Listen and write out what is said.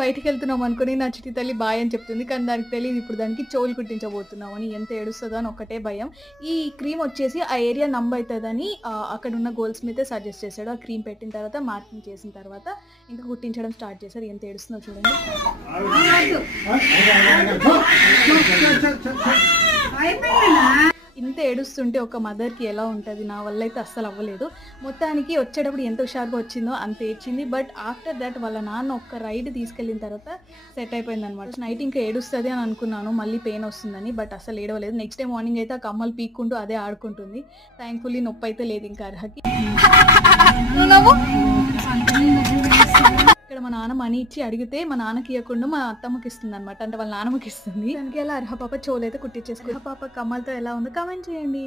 బయటికి వెళ్తున్నాం అనుకుని నా చిట్టి తల్లి బాయ్ అని చెప్తుంది, కానీ దానికి తెలియదు ఇప్పుడు దానికి చెవులు కుట్టించబోతున్నాం అని. ఎంత ఏడుస్తుందో అని ఒకటే భయం. ఈ క్రీమ్ వచ్చేసి ఆ ఏరియా నంబ్ అవుతుందని అక్కడ ఉన్న గోల్స్ మీద సజెస్ట్ చేశాడు. ఆ క్రీమ్ పెట్టిన తర్వాత మార్కింగ్ చేసిన తర్వాత ఇంకా కుట్టించడం స్టార్ట్ చేశారు. ఎంత ఏడుస్తుందో చూడండి. ఇంత ఏడుస్తుంటే ఒక మదర్కి ఎలా ఉంటుంది? నా వల్ల అయితే అస్సలు అవ్వలేదు. మొత్తానికి వచ్చేటప్పుడు ఎంత హుషారుగా వచ్చిందో అంత ఏడ్చింది. బట్ ఆఫ్టర్ దట్ వాళ్ళ నాన్న ఒక్క రైడ్ తీసుకెళ్ళిన తర్వాత సెట్ అయిపోయింది అనమాట. నైట్ ఇంకా ఏడుస్తుంది అని అనుకున్నాను, మళ్ళీ పెయిన్ వస్తుందని, బట్ అసలు ఏడవలేదు. నెక్స్ట్ డే మార్నింగ్ అయితే ఆ కమ్మలు పీక్కుంటూ అదే ఆడుకుంటుంది. థ్యాంక్ఫుల్లీ నొప్పి అయితే లేదు ఇంకా అర్హకి. ఇక్కడ మా నాన్న మనీ ఇచ్చి అడిగితే మా నాన్నకి ఇవ్వకుండా మా అత్తమ్మకి ఇస్తుంది అనమాట, అంటే వాళ్ళ నాన్నమ్మకి ఇస్తుంది. దానికి ఎలా అర్హ పాప చోలైతే కుట్టించేసుకుంది. పాప కమ్మలతో ఎలా ఉందో కామెంట్ చేయండి.